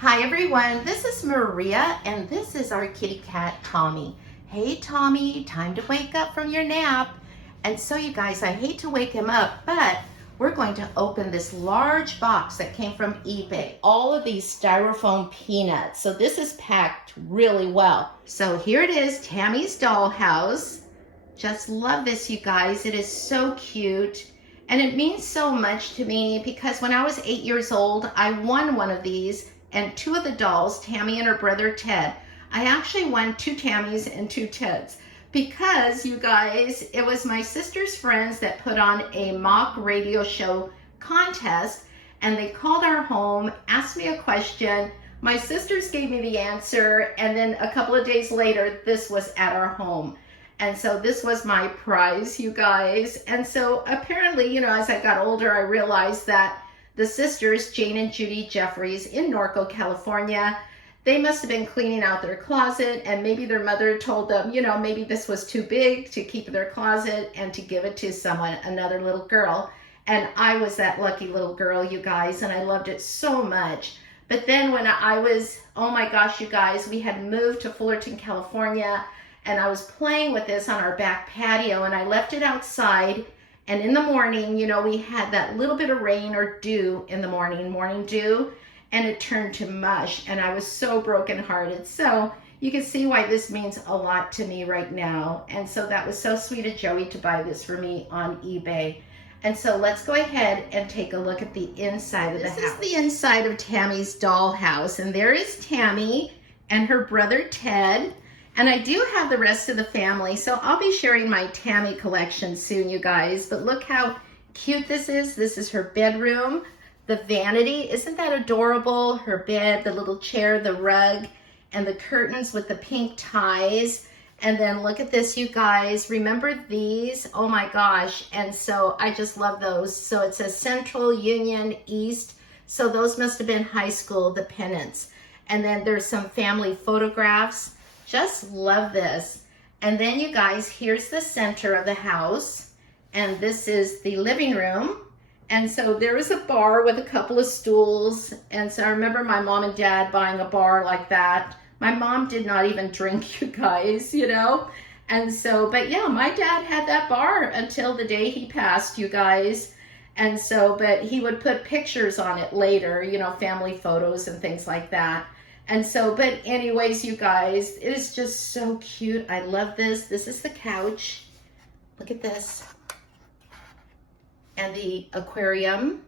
Hi everyone, this is Maria and this is our kitty cat Tommy. Hey Tommy, time to wake up from your nap. And so you guys, I hate to wake him up, but we're going to open this large box that came from eBay. All of these styrofoam peanuts. So this is packed really well. So here it is, Tammy's Dollhouse. Just love this, you guys. It is so cute. And it means so much to me because when I was 8 years old, I won one of these and two of the dolls, Tammy and her brother Ted. I actually won 2 Tammys and 2 Teds because, you guys, it was my sister's friends that put on a mock radio show contest, and they called our home, asked me a question, my sisters gave me the answer, and then a couple of days later, this was at our home. And so this was my prize, you guys. And so apparently, you know, as I got older, I realized that the sisters, Jane and Judy Jeffries in Norco, California, they must have been cleaning out their closet, and maybe their mother told them, you know, maybe this was too big to keep in their closet and to give it to someone, another little girl. And I was that lucky little girl, you guys, and I loved it so much. But then when I was, oh my gosh, you guys, we had moved to Fullerton, California, and I was playing with this on our back patio, and I left it outside. And in the morning, you know, we had that little bit of rain or dew in the morning dew, and it turned to mush, and I was so brokenhearted. So you can see why this means a lot to me right now. And so that was so sweet of Joey to buy this for me on eBay. And so let's go ahead and take a look at the inside of the house. This is the inside of Tammy's Dollhouse, and there is Tammy and her brother Ted. And I do have the rest of the family, so I'll be sharing my Tammy collection soon, you guys. But look how cute this is. This is her bedroom. The vanity, isn't that adorable? Her bed, the little chair, the rug, and the curtains with the pink ties. And then look at this, you guys. Remember these? Oh my gosh. And so I just love those. So it says Central, Union, East. So those must have been high school, the pennants. And then there's some family photographs. Just love this. And then you guys, here's the center of the house. And this is the living room. And so there is a bar with a couple of stools. And so I remember my mom and dad buying a bar like that. My mom did not even drink, you guys, you know. And so, but yeah, my dad had that bar until the day he passed, you guys. And so, but he would put pictures on it later, you know, family photos and things like that. And so, but anyways, you guys, it is just so cute. I love this. This is the couch. Look at this. And the aquarium.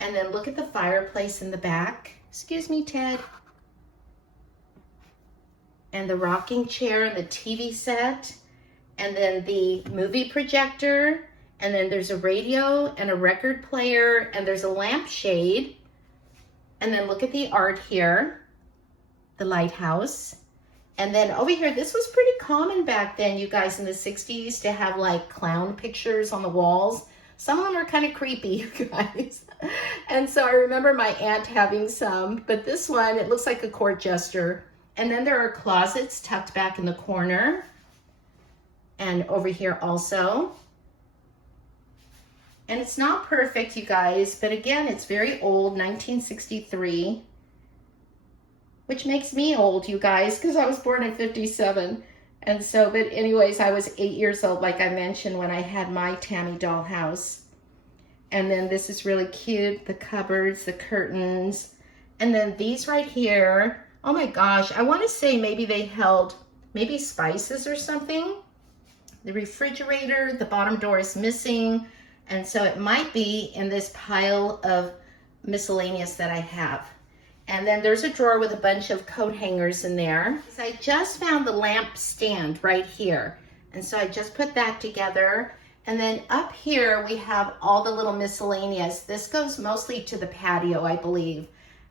And then look at the fireplace in the back. Excuse me, Ted. And the rocking chair and the TV set. And then the movie projector. And then there's a radio and a record player. And there's a lampshade. And then look at the art here, the lighthouse. And then over here, this was pretty common back then, you guys, in the 60s to have like clown pictures on the walls. Some of them are kind of creepy, you guys. And so I remember my aunt having some, but this one, it looks like a court jester. And then there are closets tucked back in the corner. And over here also. And it's not perfect, you guys, but again, it's very old, 1963, which makes me old, you guys, because I was born in 57. And so, but anyways, I was 8 years old, like I mentioned, when I had my Tammy Dollhouse. And then this is really cute, the cupboards, the curtains. And then these right here, oh my gosh, I want to say maybe they held maybe spices or something. The refrigerator, the bottom door is missing. And so it might be in this pile of miscellaneous that I have. And then there's a drawer with a bunch of coat hangers in there. So I just found the lamp stand right here. And so I just put that together. And then up here we have all the little miscellaneous. This goes mostly to the patio, I believe.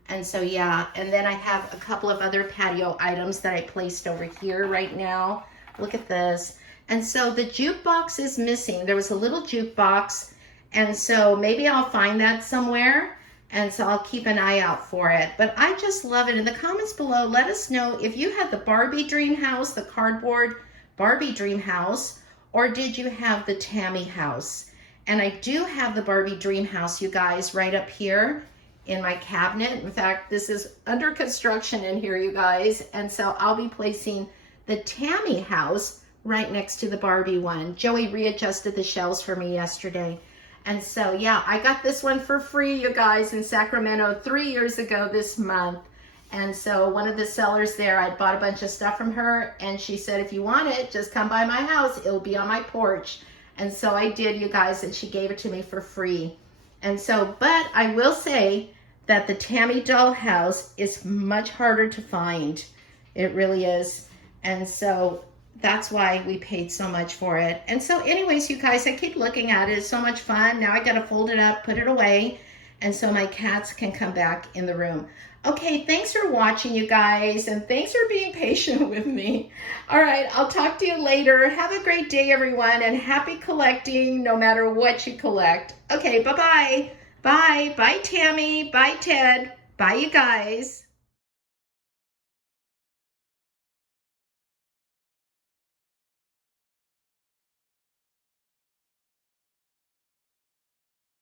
And so yeah, and then I have a couple of other patio items that I placed over here right now. Look at this. And so the jukebox is missing. There was a little jukebox, and so maybe I'll find that somewhere, and so I'll keep an eye out for it. But I just love it. In the comments below, let us know if you had the Barbie dream house, the cardboard Barbie dream house, or did you have the Tammy house? And I do have the Barbie dream house, you guys, right up here in my cabinet. In fact, this is under construction in here, you guys. And so I'll be placing the Tammy house right next to the Barbie one. Joey readjusted the shelves for me yesterday. And so, yeah, I got this one for free, you guys, in Sacramento 3 years ago this month. And so one of the sellers there, I bought a bunch of stuff from her, and she said, if you want it, just come by my house. It'll be on my porch. And so I did, you guys, and she gave it to me for free. And so, but I will say that the Tammy Dollhouse is much harder to find. It really is. And so that's why we paid so much for it. And so anyways, you guys, I keep looking at it. It's so much fun. Now I got to fold it up, put it away, and so my cats can come back in the room. Okay, thanks for watching, you guys, and thanks for being patient with me. All right, I'll talk to you later. Have a great day, everyone, and happy collecting no matter what you collect. Okay, bye-bye. Bye. Bye, Tammy. Bye, Ted. Bye, you guys.